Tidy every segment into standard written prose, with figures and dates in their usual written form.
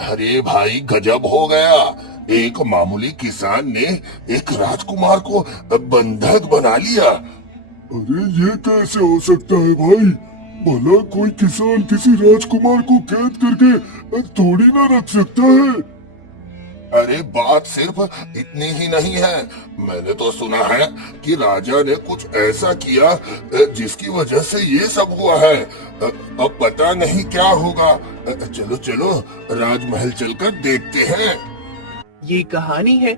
अरे भाई गजब हो गया। एक मामूली किसान ने एक राजकुमार को बंधक बना लिया। अरे ये कैसे हो सकता है भाई? भला कोई किसान किसी राजकुमार को कैद करके थोड़ी ना रख सकता है। अरे बात सिर्फ इतनी ही नहीं है। मैंने तो सुना है कि राजा ने कुछ ऐसा किया जिसकी वजह से ये सब हुआ है। अब पता नहीं क्या होगा। चलो चलो राजमहल चलकर देखते हैं। ये कहानी है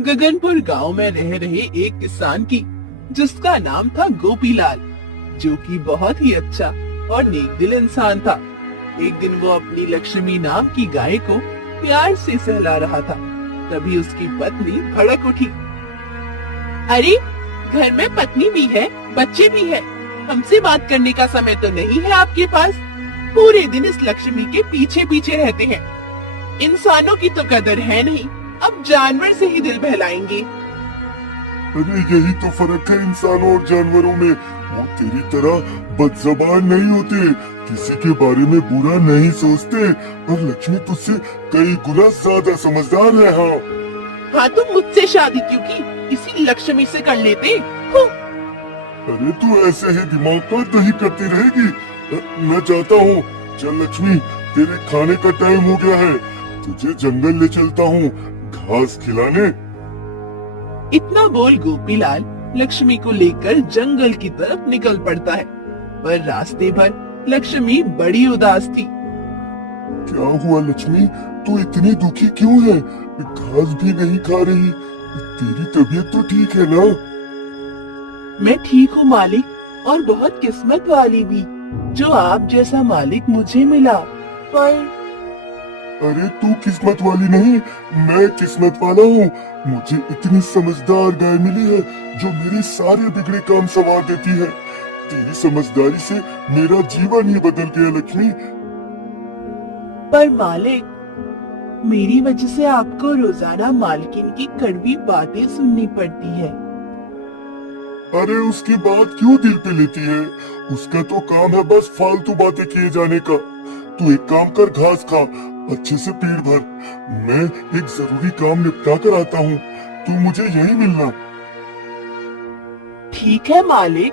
गगनपुर गांव में रह रहे एक किसान की, जिसका नाम था गोपीलाल, जो कि बहुत ही अच्छा और नेक दिल इंसान था। एक दिन वो अपनी लक्ष्मी नाम की गाय को प्यार से सहला रहा था। तभी उसकी पत्नी भड़क उठी। अरे घर में पत्नी भी है, बच्चे भी है, हमसे बात करने का समय तो नहीं है आपके पास। पूरे दिन इस लक्ष्मी के पीछे पीछे रहते हैं। इंसानों की तो कदर है नहीं, अब जानवर से ही दिल बहलाएंगे। अरे यही तो फर्क है इंसानों और जानवरों में। वो तेरी तरह बदजबान नहीं होते, किसी के बारे में बुरा नहीं सोचते, और लक्ष्मी तुझसे कई गुना ज्यादा समझदार है। हाँ तो मुझसे शादी क्यों की? इसी लक्ष्मी से कर लेते। हूँ। अरे तू ऐसे ही दिमाग पर दही करती रहेगी। मैं चाहता हूँ, चल लक्ष्मी, तेरे खाने का टाइम हो गया है, तुझे जंगल ले चलता हूँ घास खिलाने। इतना बोल गोपीलाल लक्ष्मी को लेकर जंगल की तरफ निकल पड़ता है, पर रास्ते भर लक्ष्मी बड़ी उदास थी। क्या हुआ लक्ष्मी, तू इतनी दुखी क्यों है? घास भी नहीं खा रही, तेरी तबीयत तो ठीक है ना? मैं ठीक हूँ मालिक, और बहुत किस्मत वाली भी, जो आप जैसा मालिक मुझे मिला। पर अरे तू किस्मत वाली नहीं, मैं किस्मत वाला हूँ। मुझे इतनी समझदार गाय मिली है जो मेरे सारे बिगड़े काम संवार देती है। तेरी समझदारी से मेरा जीवन ही बदल गया लक्ष्मी। पर मालिक, मेरी वजह से आपको रोजाना मालकिन की कड़वी बातें सुननी पड़ती है। अरे उसकी बात क्यों दिल पे लेती है? उसका तो काम है बस फालतू बातें किए जाने का। तू एक काम कर, घास खा, अच्छे से पेट भर। मैं एक जरूरी काम निपटा कर आता हूँ, तू मुझे यहीं मिलना। ठीक है मालिक।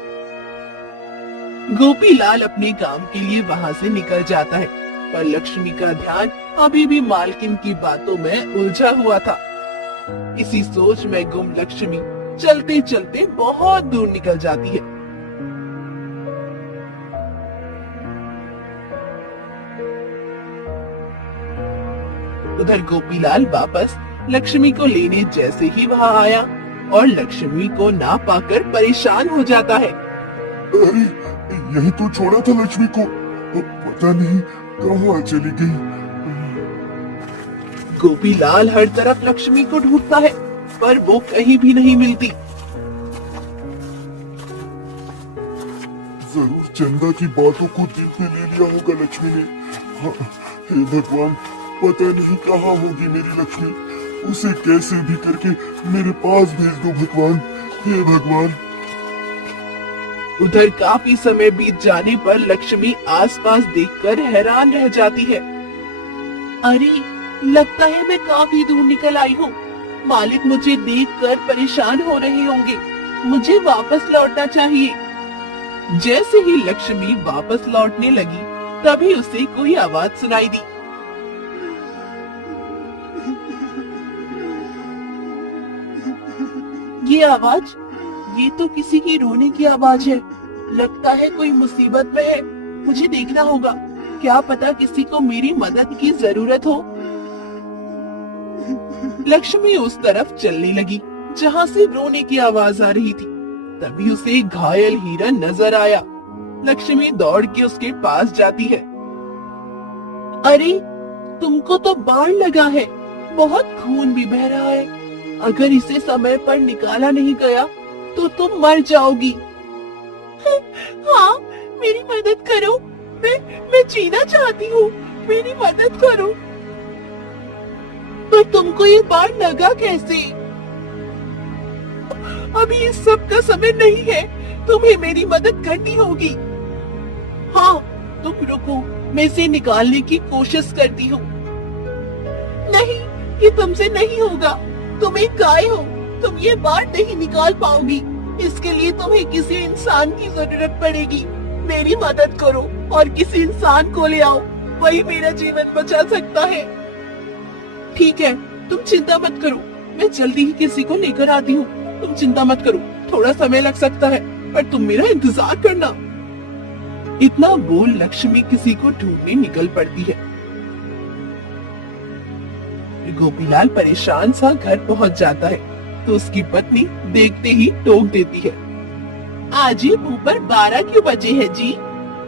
गोपीलाल अपने काम के लिए वहाँ से निकल जाता है, पर लक्ष्मी का ध्यान अभी भी मालकिन की बातों में उलझा हुआ था। इसी सोच में गुम लक्ष्मी चलते चलते बहुत दूर निकल जाती है। उधर गोपीलाल वापस लक्ष्मी को लेने जैसे ही वहाँ आया और लक्ष्मी को ना पाकर परेशान हो जाता है। अरे यही तो छोड़ा था लक्ष्मी को, पता नहीं कहाँ चली गई। गोपीलाल हर तरफ लक्ष्मी को ढूंढता है, पर वो कहीं भी नहीं मिलती। जरूर चंदा की बातों को दिल पे ले लिया होगा लक्ष्मी ने। हाँ, हे भगवान, पता नहीं कहाँ होगी मेरी लक्ष्मी, उसे कैसे भी करके मेरे पास भेज दो भगवान, हे भगवान। उधर काफी समय बीत जाने पर लक्ष्मी आसपास देखकर हैरान रह जाती है। अरे लगता है मैं काफी दूर निकल आई हूँ। मालिक मुझे देखकर परेशान हो रहे होंगे, मुझे वापस लौटना चाहिए। जैसे ही लक्ष्मी वापस लौटने लगी, तभी उसे कोई आवाज सुनाई दी। ये आवाज, ये तो किसी की रोने की आवाज है। लगता है कोई मुसीबत में है, मुझे देखना होगा, क्या पता किसी को मेरी मदद की जरूरत हो। लक्ष्मी उस तरफ चलने लगी जहाँ से रोने की आवाज आ रही थी। तभी उसे एक घायल हिरन नजर आया। लक्ष्मी दौड़ के उसके पास जाती है। अरे तुमको तो बाण लगा है, बहुत खून भी बह रहा है। अगर इसे समय पर निकाला नहीं गया तो तुम मर जाओगी। हाँ, मेरी मदद करो, मैं जीना चाहती हूँ, मेरी मदद करो। पर तुमको ये बाण लगा कैसे? अभी इस सब का समय नहीं है, तुम्हें मेरी मदद करनी होगी। हाँ तुम रुको, मैं इसे निकालने की कोशिश करती हूँ। नहीं, ये तुमसे नहीं होगा। तुम एक गाय हो, तुम ये बाढ़ नहीं निकाल पाओगी। इसके लिए तुम्हें किसी इंसान की जरूरत पड़ेगी। मेरी मदद करो और किसी इंसान को ले आओ, वही मेरा जीवन बचा सकता है। ठीक है, तुम चिंता मत करो, मैं जल्दी ही किसी को लेकर आती हूँ। तुम चिंता मत करो, थोड़ा समय लग सकता है, पर तुम मेरा इंतजार करना। इतना बोल लक्ष्मी किसी को ढूंढने निकल पड़ती है। गोपीलाल परेशान सा घर पहुंच जाता है तो उसकी पत्नी देखते ही टोक देती है, आज ही ऊपर 12 क्यों बजे है जी?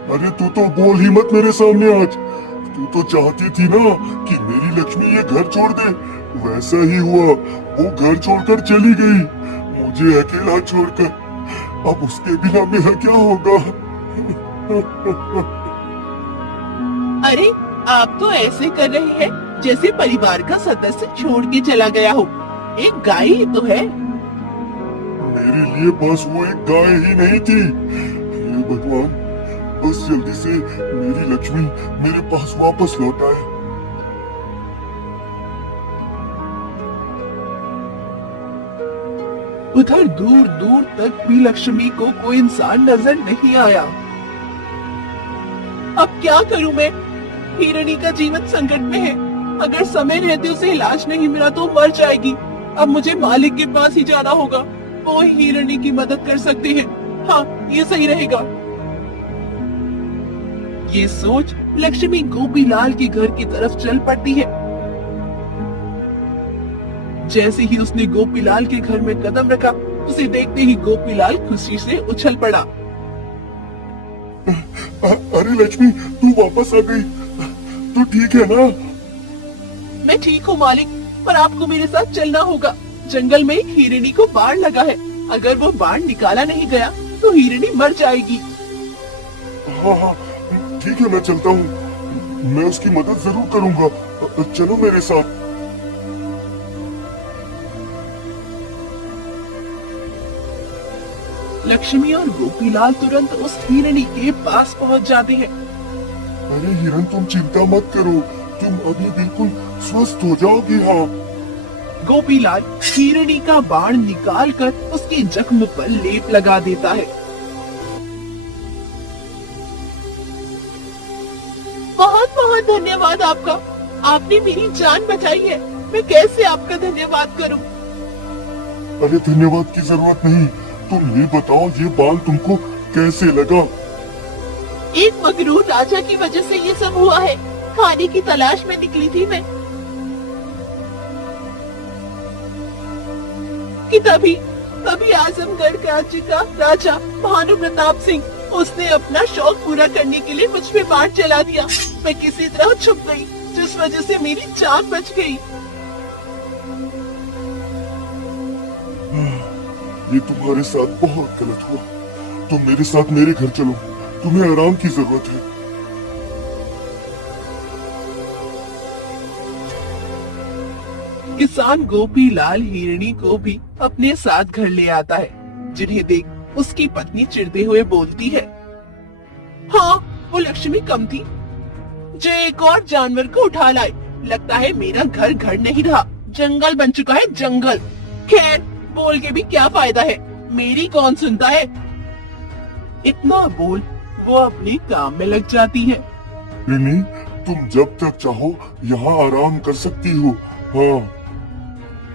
अरे तू तो बोल ही मत मेरे सामने आज। तू तो चाहती थी ना कि मेरी लक्ष्मी ये घर छोड़ दे, वैसा ही हुआ। वो घर छोड़कर चली गई, मुझे अकेला छोड़कर। अब उसके बिना मेरा क्या होगा? अरे आप तो ऐसे कर रहे हैं जैसे परिवार का सदस्य छोड़ के चला गया हो। एक गाय ही तो है। मेरे लिए बस वो एक गाय ही नहीं थी। हे भगवान, बस जल्दी से मेरी लक्ष्मी मेरे पास वापस लौट आए। उधर दूर दूर तक भी लक्ष्मी को कोई इंसान नजर नहीं आया। अब क्या करूं मैं? हिरणी का जीवन संकट में है। अगर समय रहते उसे इलाज नहीं मिला तो मर जाएगी। अब मुझे मालिक के पास ही जाना होगा, वो हिरणी की मदद कर सकते हैं। हाँ, ये सही रहेगा। ये सोच लक्ष्मी गोपीलाल के घर की तरफ चल पड़ती है। जैसे ही उसने गोपीलाल के घर में कदम रखा, उसे देखते ही गोपीलाल खुशी से उछल पड़ा। अरे लक्ष्मी, तू वापस आ गई। तू ठीक है ना? मैं ठीक हूँ मालिक, पर आपको मेरे साथ चलना होगा। जंगल में एक हिरणी को बाढ़ लगा है। अगर वो बाढ़ निकाला नहीं गया तो हिरणी मर जाएगी। हाँ हाँ ठीक है, मैं चलता हूँ। मैं उसकी मदद जरूर करूँगा। चलो मेरे साथ। लक्ष्मी और गोपीलाल तुरंत उस हिरणी के पास पहुंच जाते हैं। अरे हिरण, तुम चिंता मत करो, तुम अभी बिल्कुल स्वस्थ हो जाओगी। हाँ। गोपीलाल हिरणी का बाण निकालकर उसके जख्म पर लेप लगा देता है। बहुत बहुत धन्यवाद आपका, आपने मेरी जान बचाई है। मैं कैसे आपका धन्यवाद करूं? अरे धन्यवाद की जरूरत नहीं। तुम ये बताओ, ये बाल तुमको कैसे लगा? एक मगरूर राजा की वजह से ये सब हुआ है। खाने की तलाश में निकली थी मैं कि तभी आजमगढ़ राज्य का राजा भानु प्रताप सिंह, उसने अपना शौक पूरा करने के लिए मुझ पे बाण चला दिया। मैं किसी तरह छुप गई, जिस वजह से मेरी जान बच गई। ये तुम्हारे साथ बहुत गलत हुआ। तुम मेरे साथ मेरे घर चलो, तुम्हें आराम की जरूरत है। किसान गोपीलाल हिरणी को भी अपने साथ घर ले आता है, जिन्हें देख उसकी पत्नी चिढ़ते हुए बोलती है, हाँ वो लक्ष्मी कम थी जो एक और जानवर को उठा लाए। लगता है मेरा घर घर नहीं रहा, जंगल बन चुका है जंगल। खैर बोल के भी क्या फायदा है, मेरी कौन सुनता है। इतना बोल वो अपने काम में लग जाती है। रिनी, तुम जब तक चाहो यहाँ आराम कर सकती हो। हाँ।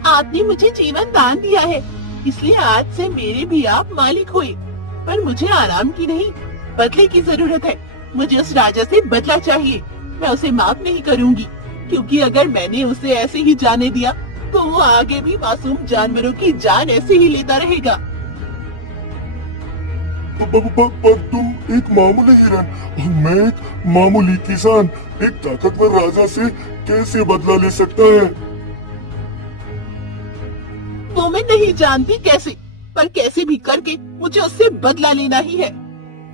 आपने मुझे जीवन दान दिया है, इसलिए आज से मेरे भी आप मालिक हुए। पर मुझे आराम की नहीं, बदले की जरूरत है। मुझे उस राजा से बदला चाहिए। मैं उसे माफ नहीं करूंगी, क्योंकि अगर मैंने उसे ऐसे ही जाने दिया तो वो आगे भी मासूम जानवरों की जान ऐसे ही लेता रहेगा। पर तुम एक मामूली हिरन और मैं एक मामूली किसान, एक ताकतवर राजा से कैसे बदला ले सकता है? वो मैं नहीं जानती कैसे, पर कैसे भी करके मुझे उससे बदला लेना ही है।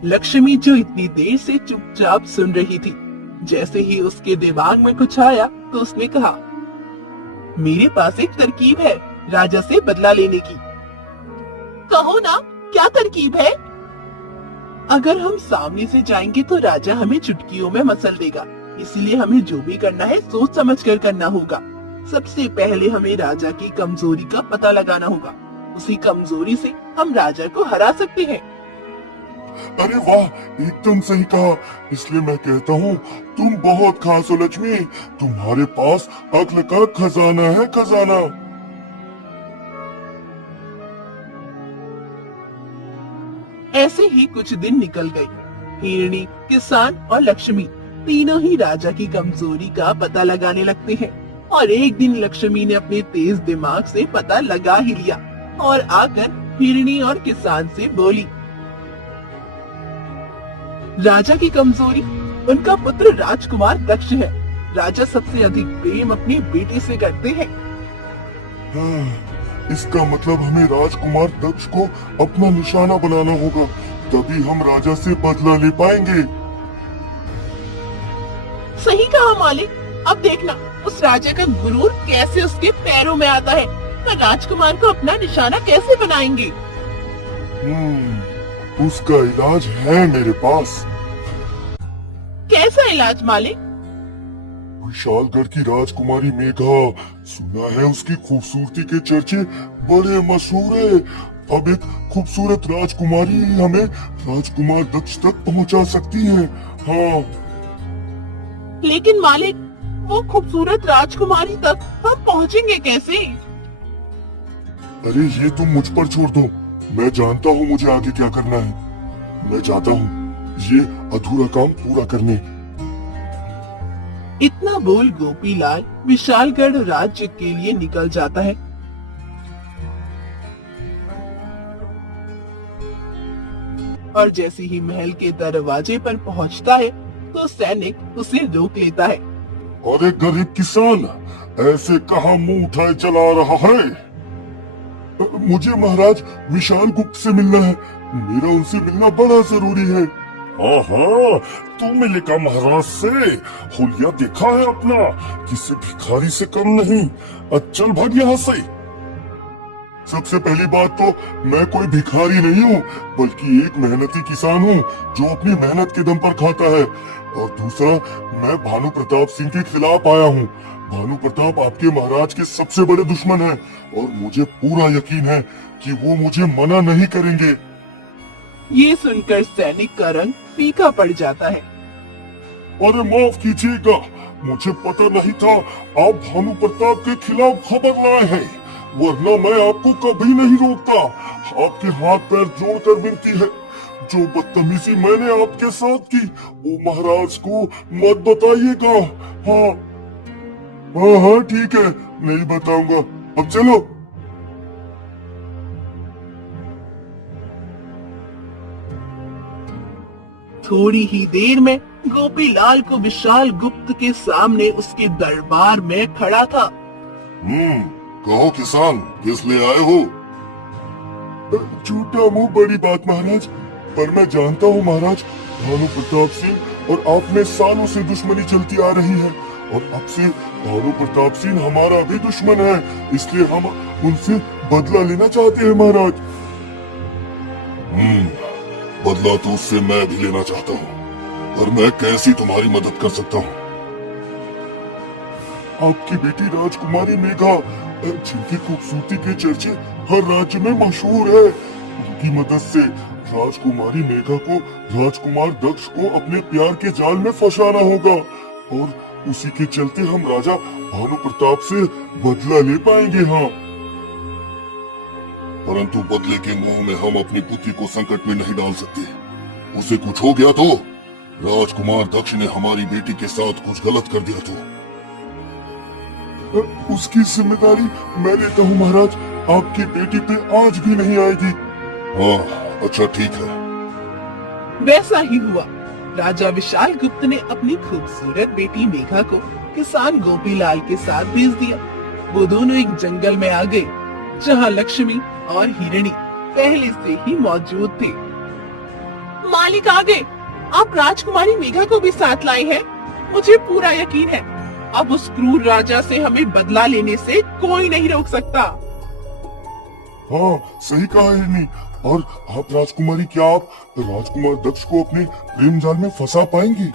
लक्ष्मी जो इतनी देर से चुपचाप सुन रही थी, जैसे ही उसके दिमाग में कुछ आया तो उसने कहा, मेरे पास एक तरकीब है राजा से बदला लेने की। कहो ना, क्या तरकीब है? अगर हम सामने से जाएंगे तो राजा हमें चुटकियों में मसल देगा, इसलिए हमें जो भी करना है सोच समझ कर करना होगा। सबसे पहले हमें राजा की कमजोरी का पता लगाना होगा। उसी कमजोरी से हम राजा को हरा सकते हैं। अरे वाह, एकदम सही कहा। इसलिए मैं कहता हूँ तुम बहुत खास हो लक्ष्मी। तुम्हारे पास अक्ल का खजाना है, खजाना। ऐसे ही कुछ दिन निकल गए। हिरणी, किसान और लक्ष्मी तीनों ही राजा की कमजोरी का पता लगाने लगते हैं। और एक दिन लक्ष्मी ने अपने तेज दिमाग से पता लगा ही लिया और आकर हिरणी और किसान से बोली, राजा की कमजोरी उनका पुत्र राजकुमार दक्ष है। राजा सबसे अधिक प्रेम अपनी बेटी से करते हैं। इसका मतलब हमें राजकुमार दक्ष को अपना निशाना बनाना होगा, तभी हम राजा से बदला ले पाएंगे। सही कहा मालिक। अब देखना उस राजा का गुरूर कैसे उसके पैरों में आता है। पर राजकुमार को अपना निशाना कैसे बनाएंगे? उसका इलाज है मेरे पास। कैसा इलाज मालिक? विशालगढ़ की राजकुमारी मेघा, सुना है उसकी खूबसूरती के चर्चे बड़े मशहूर है। अब एक खूबसूरत राजकुमारी हमें राजकुमार दक्ष तक पहुंचा सकती है। हाँ, लेकिन मालिक, वो खूबसूरत राजकुमारी तक हम पहुंचेंगे कैसे? अरे ये तुम मुझ पर छोड़ दो, मैं जानता हूँ मुझे आगे क्या करना है। मैं जाता हूँ ये अधूरा काम पूरा करने। इतना बोल गोपीलाल विशालगढ़ राज्य के लिए निकल जाता है। और जैसे ही महल के दरवाजे पर पहुंचता है तो सैनिक उसे रोक लेता है। अरे गरीब किसान, ऐसे कहाँ मुंह उठाए चला रहा है? मुझे महाराज विशाल गुप्त से मिलना है। मेरा उनसे मिलना बड़ा जरूरी है। हाँ, तू मिलेगा महाराज से। हुलिया देखा है अपना, किसी भिखारी से कम नहीं। चल भाग यहाँ से। सबसे पहली बात तो मैं कोई भिखारी नहीं हूँ, बल्कि एक मेहनती किसान हूँ जो अपनी मेहनत के दम पर खाता है। और दूसरा, मैं भानु प्रताप सिंह के खिलाफ आया हूँ। भानु प्रताप आपके महाराज के सबसे बड़े दुश्मन हैं और मुझे पूरा यकीन है कि वो मुझे मना नहीं करेंगे। ये सुनकर सैनिक का रंग फीका पड़ जाता है। अरे माफ कीजिएगा, मुझे पता नहीं था आप भानु प्रताप के खिलाफ खबर लाए हैं, वरना मैं आपको कभी नहीं रोकता। आपके हाथ पैर जोड़कर विनती है, जो बदतमीजी मैंने आपके साथ की वो महाराज को मत बताइएगा। हाँ हाँ हाँ, ठीक है, नहीं बताऊंगा। अब चलो। थोड़ी ही देर में गोपीलाल को विशाल गुप्त के सामने उसके दरबार में खड़ा था। कहो किसान, किस लिए आए हो? झूठा मुंह बड़ी बात महाराज, पर मैं जानता हूँ महाराज, भानु प्रताप सिंह और आप में सालों से दुश्मनी चलती आ रही है और अब से भानु प्रताप सिंह हमारा भी दुश्मन है, इसलिए हम उनसे बदला लेना चाहते हैं महाराज। बदला तो उससे मैं भी लेना चाहता हूँ, पर मैं कैसी तुम्हारी मदद कर सकता हूँ? आपकी बेटी राजकुमारी मेघा, जिनकी खूबसूरती के चर्चे हर राज्य में मशहूर है, उनकी मदद से राजकुमारी मेघा को राजकुमार दक्ष को अपने प्यार के जाल में फंसाना होगा और उसी के चलते हम राजा भानु प्रताप से बदला ले पाएंगे। हाँ, परंतु बदले के मोह में हम अपनी पुत्री को संकट में नहीं डाल सकते। उसे कुछ हो गया तो राजकुमार दक्ष ने हमारी बेटी के साथ कुछ गलत कर दिया तो उसकी जिम्मेदारी मैं लेता हूँ महाराज, आपकी बेटी पे आज भी नहीं आएगी। हाँ, अच्छा ठीक है। वैसा ही हुआ। राजा विशाल गुप्त ने अपनी खूबसूरत बेटी मेघा को किसान गोपीलाल के साथ भेज दिया। वो दोनों एक जंगल में आ गए जहाँ लक्ष्मी और हिरणी पहले से ही मौजूद थे। मालिक आ गए, आप राजकुमारी मेघा को भी साथ लाए हैं। मुझे पूरा यकीन है अब उस क्रूर राजा से हमें बदला लेने से कोई नहीं रोक सकता। हाँ, सही कहा हिरणी। और आप राजकुमारी, क्या आप राजकुमार दक्ष को अपने प्रेम जाल में फंसा पाएंगी?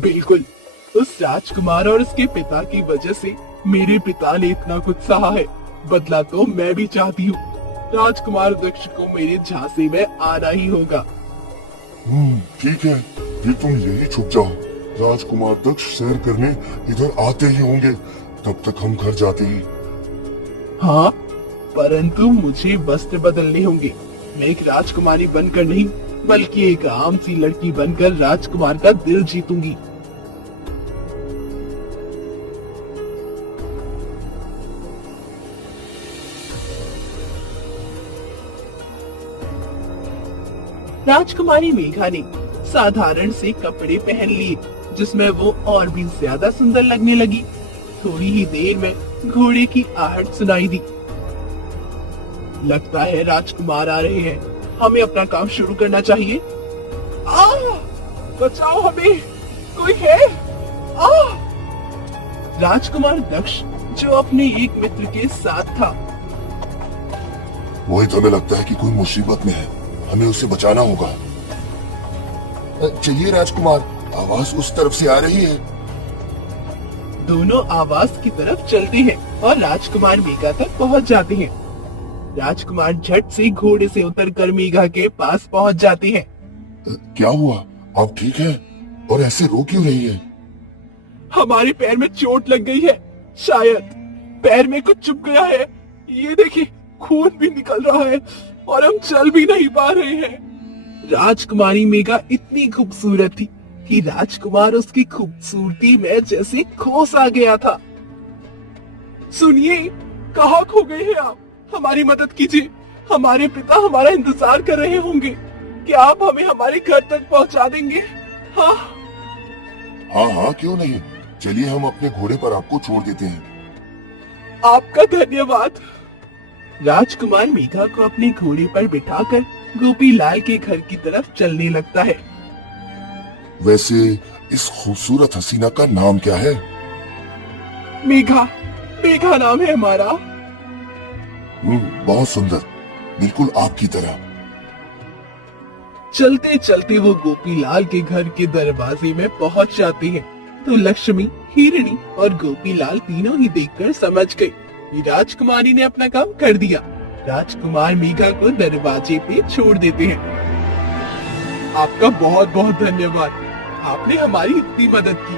बिल्कुल, उस राजकुमार और उसके पिता की वजह से मेरे पिता ने इतना कुछ सहा है, बदला तो मैं भी चाहती हूँ। राजकुमार दक्ष को मेरे झांसे में आना ही होगा। ठीक है, फिर तुम यही छुप जाओ। राजकुमार दक्ष सैर करने इधर आते ही होंगे, तब तक हम घर जाते हैं। हाँ, परंतु मुझे वस्त्र बदलने होंगे। मैं एक राजकुमारी बनकर नहीं, बल्कि एक आम सी लड़की बनकर राजकुमार का दिल जीतूंगी। राजकुमारी मेघा ने साधारण से कपड़े पहन लिए, जिसमें वो और भी ज्यादा सुंदर लगने लगी। थोड़ी ही देर में घोड़े की आहट सुनाई दी। लगता है राजकुमार आ रहे हैं, हमें अपना काम शुरू करना चाहिए। बचाओ हमें, कोई है? राजकुमार दक्ष, जो अपने एक मित्र के साथ था। वही तो हमें लगता है कि कोई मुसीबत में है, हमें उसे बचाना होगा। चलिए राजकुमार, आवाज उस तरफ से आ रही है। दोनों आवाज की तरफ चलते हैं और राजकुमार मेघा तक पहुंच जाते हैं। राजकुमार झट से घोड़े से उतरकर मेघा के पास पहुंच जाते हैं। क्या हुआ, आप ठीक हैं? और ऐसे रो क्यों रही है? हमारे पैर में चोट लग गई है, शायद पैर में कुछ चुभ गया है। ये देखिए, खून भी निकल रहा है और हम चल भी नहीं पा रहे हैं। राजकुमारी मेघा इतनी खूबसूरत थी कि राजकुमार उसकी खूबसूरती में जैसे खो सा गया था। सुनिए, कहाँ खो गए हैं आप? हमारी मदद कीजिए, हमारे पिता हमारा इंतजार कर रहे होंगे। क्या आप हमें हमारे घर तक पहुंचा देंगे? हाँ हाँ, क्यों नहीं। चलिए, हम अपने घोड़े पर आपको छोड़ देते हैं। आपका धन्यवाद। राजकुमार मेघा को अपने घोड़े पर बिठाकर गोपीलाल के घर की तरफ चलने लगता है। वैसे इस खूबसूरत हसीना का नाम क्या है? मेघा, मेघा नाम है हमारा। बहुत सुंदर, बिल्कुल आपकी तरह। चलते चलते वो गोपीलाल के घर के दरवाजे में पहुंच जाते हैं, तो लक्ष्मी, हिरणी और गोपीलाल तीनों ही देखकर समझ गए कि राजकुमारी ने अपना काम कर दिया। राजकुमार मेघा को दरवाजे पे छोड़ देते हैं। आपका बहुत बहुत धन्यवाद, आपने हमारी इतनी मदद की।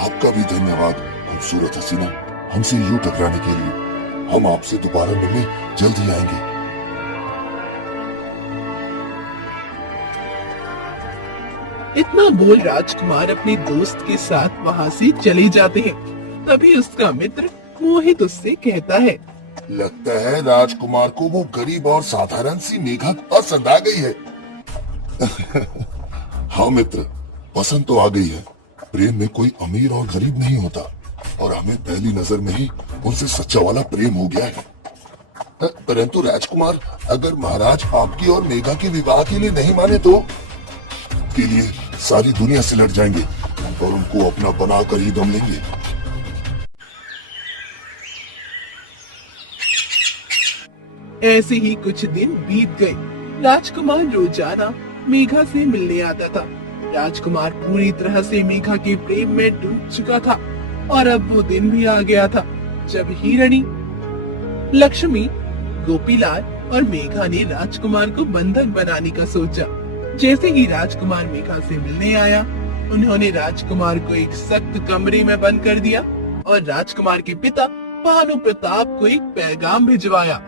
आपका भी धन्यवाद खूबसूरत हसीना, हमसे यूं टकराने के लिए। हम आपसे दोबारा मिलने जल्द ही आएंगे। इतना बोल राजकुमार अपने दोस्त के साथ वहाँ से चले जाते हैं। तभी उसका मित्र मोहित उससे कहता है, लगता है राजकुमार को वो गरीब और साधारण सी मेघा पसंद आ गई है। हाँ मित्र, पसंद तो आ गई है। प्रेम में कोई अमीर और गरीब नहीं होता, और हमें पहली नजर में ही उनसे सच्चा वाला प्रेम हो गया है। परंतु राजकुमार, अगर महाराज आपकी और मेघा के विवाह के लिए नहीं माने तो? के लिए सारी दुनिया से लड़ जाएंगे और उनको अपना बनाकर ही दम लेंगे। ऐसे ही कुछ दिन बीत गए। राजकुमार रोजाना मेघा से मिलने आता था। राजकुमार पूरी तरह से मेघा के प्रेम में डूब चुका था, और अब वो दिन भी आ गया था जब हिरणी, लक्ष्मी, गोपीलाल और मेघा ने राजकुमार को बंधक बनाने का सोचा। जैसे ही राजकुमार मेघा से मिलने आया, उन्होंने राजकुमार को एक सख्त कमरे में बंद कर दिया और राजकुमार के पिता भानु प्रताप को एक पैगाम भिजवाया।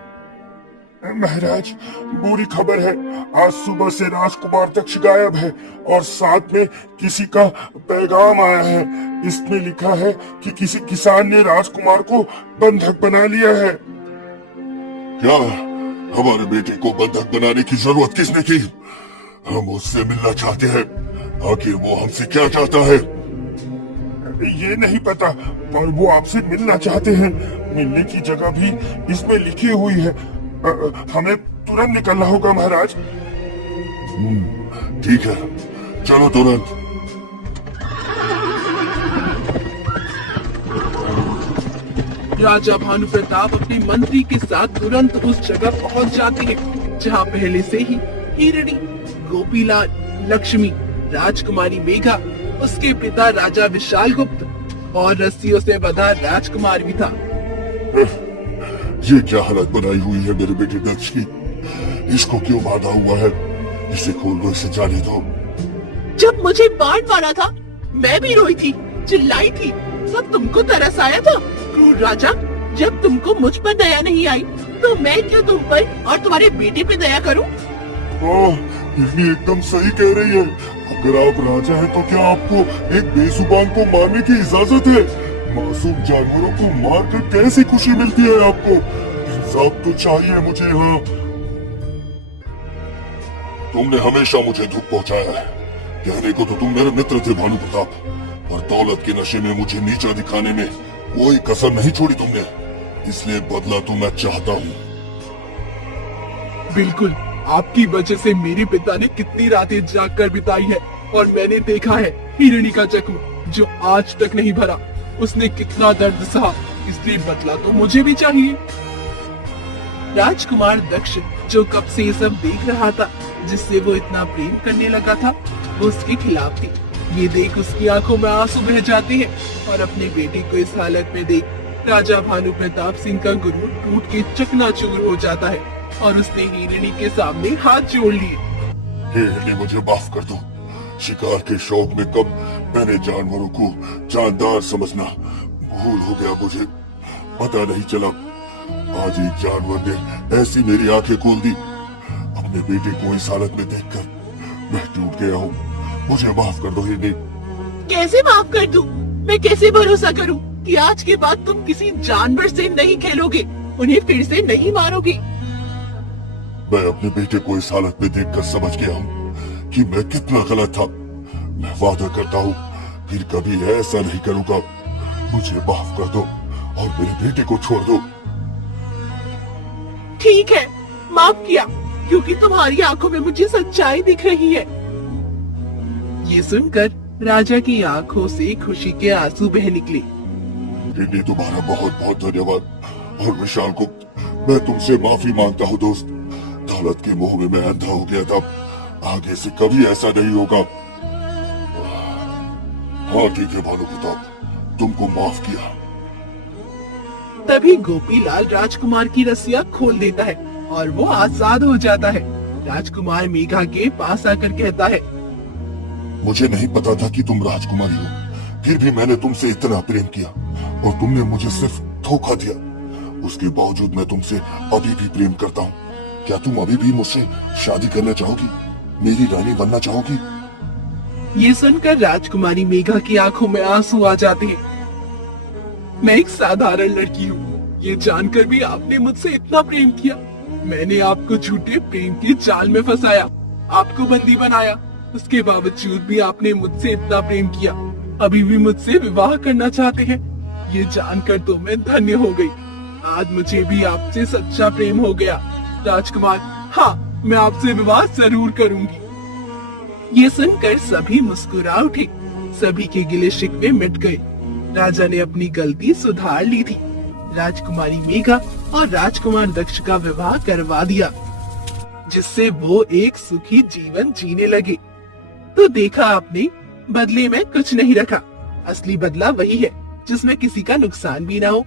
महाराज, बुरी खबर है। आज सुबह से राजकुमार दक्ष गायब है, और साथ में किसी का पैगाम आया है। इसमें लिखा है कि किसी किसान ने राजकुमार को बंधक बना लिया है। क्या हमारे बेटे को बंधक बनाने की जरूरत किसने की? हम उससे मिलना चाहते हैं। आखिर वो हमसे क्या चाहता है? ये नहीं पता, पर वो आपसे मिलना चाहते हैं। मिलने की जगह भी इसमें लिखी हुई है। हमें तुरंत निकलना होगा महाराज। ठीक है, चलो तुरंत। राजा भानु प्रताप अपने मंत्री के साथ तुरंत उस जगह पहुंच जाते हैं जहां पहले से ही हिरणी, गोपीलाल, लक्ष्मी, राजकुमारी मेघा, उसके पिता राजा विशाल गुप्त और रस्सियों से बंधा राजकुमार भी था। ये क्या हालत बनाई हुई है मेरे बेटे दक्ष की? इसको क्यों बांधा हुआ है? इसे खोल दो, इसे जाने दो। जब मुझे बाण मारा था मैं भी रोई थी, चिल्लाई थी, तब तुमको तरस आया था। क्रूर राजा, जब तुमको मुझ पर दया नहीं आई तो मैं क्या तुम पर और तुम्हारे बेटे पे दया करूं? हिरनी एकदम सही कह रही है। अगर आप राजा हैं तो क्या आपको एक बेजुबान को मारने की इजाजत है? मासूम जानवरों को मारकर कैसी खुशी मिलती है आपको? इंसाफ तो चाहिए मुझे। हाँ, तुमने हमेशा मुझे दुख पहुंचाया है। कहने को तो तुम मेरे मित्र थे भानु प्रताप, पर दौलत के नशे में मुझे नीचा दिखाने में कोई कसर नहीं छोड़ी तुमने। इसलिए बदला तो मैं चाहता हूँ। बिल्कुल, आपकी वजह से मेरे पिता ने कितनी रातें जागकर बिताई है और मैंने देखा है हिरणी का जख्म जो आज तक नहीं भरा। उसने कितना दर्द सहा, इसलिए बदला तो मुझे भी चाहिए। राजकुमार दक्ष जो कब से ये सब देख रहा था, जिससे वो इतना प्रेम करने लगा था, वो उसके खिलाफ थी। ये देख उसकी आंखों में आंसू बह जाते हैं और अपने बेटे को इस हालत में देख राजा भानु प्रताप सिंह का गुरूर टूट के चकनाचूर हो जाता है और उसने हिरणी के सामने हाथ जोड़ लिए। हे हिरणी, मुझे माफ कर दो। शिकार के शौक में कब मैंने जानवरों को जानदार समझना भूल हो गया। मुझे पता नहीं चला। आज एक जानवर ने ऐसी मेरी आंखें खोल दी। अपने बेटे को इस हालत में देखकर मैं टूट गया हूँ। मुझे माफ कर दो हिरणी। कैसे माफ कर दूं? मैं कैसे भरोसा करूं कि आज के बाद तुम किसी जानवर से नहीं खेलोगे, उन्हें फिर से नहीं मारोगे? मैं अपने बेटे को इस हालत में देखकर समझ गया हूँ कि मैं कितना गलत था। मैं वादा करता हूँ फिर कभी ऐसा नहीं करूँगा। मुझे माफ कर दो और मेरे बेटे को छोड़ दो। ठीक है, माफ किया, क्योंकि तुम्हारी आंखों में मुझे सच्चाई दिख रही है। ये सुनकर राजा की आंखों से खुशी के आंसू बह निकले। हिरणी, तुम्हारा बहुत बहुत धन्यवाद। और विशाल गुप्त, मैं तुमसे माफी मांगता हूँ दोस्त। दौलत के मोह में मैं अंधा हो गया था। आगे से कभी ऐसा नहीं होगा। हाँ ठीक है भानु प्रताप, तुमको माफ किया। तभी गोपीलाल राजकुमार की रस्सियां खोल देता है और वो आजाद हो जाता है। राजकुमार मेघा के पास आकर कहता है, मुझे नहीं पता था कि तुम राजकुमारी हो, फिर भी मैंने तुमसे इतना प्रेम किया और तुमने मुझे सिर्फ धोखा दिया। उसके बावजूद मैं तुमसे अभी भी प्रेम करता हूँ। क्या तुम अभी भी मुझसे शादी करना चाहोगी? मेरी रानी बनना चाहोगी? ये सुनकर राजकुमारी मेघा की आंखों में आंसू आ जाते हैं। मैं एक साधारण लड़की हूँ, ये जानकर भी आपने मुझसे इतना प्रेम किया। मैंने आपको झूठे प्रेम के जाल में फंसाया, आपको बंदी बनाया। उसके बावजूद भी आपने मुझसे इतना प्रेम किया, अभी भी मुझसे विवाह करना चाहते हैं। ये जानकर तो मैं धन्य हो गई। आज मुझे भी आपसे सच्चा प्रेम हो गया राजकुमार। हाँ, मैं आपसे विवाह जरूर करूंगी। ये सुनकर सभी मुस्कुरा उठे। सभी के गिले शिकवे मिट गए। राजा ने अपनी गलती सुधार ली थी। राजकुमारी मेघा और राजकुमार दक्ष का विवाह करवा दिया, जिससे वो एक सुखी जीवन जीने लगे। तो देखा आपने, बदले में कुछ नहीं रखा। असली बदला वही है जिसमें किसी का नुकसान भी ना हो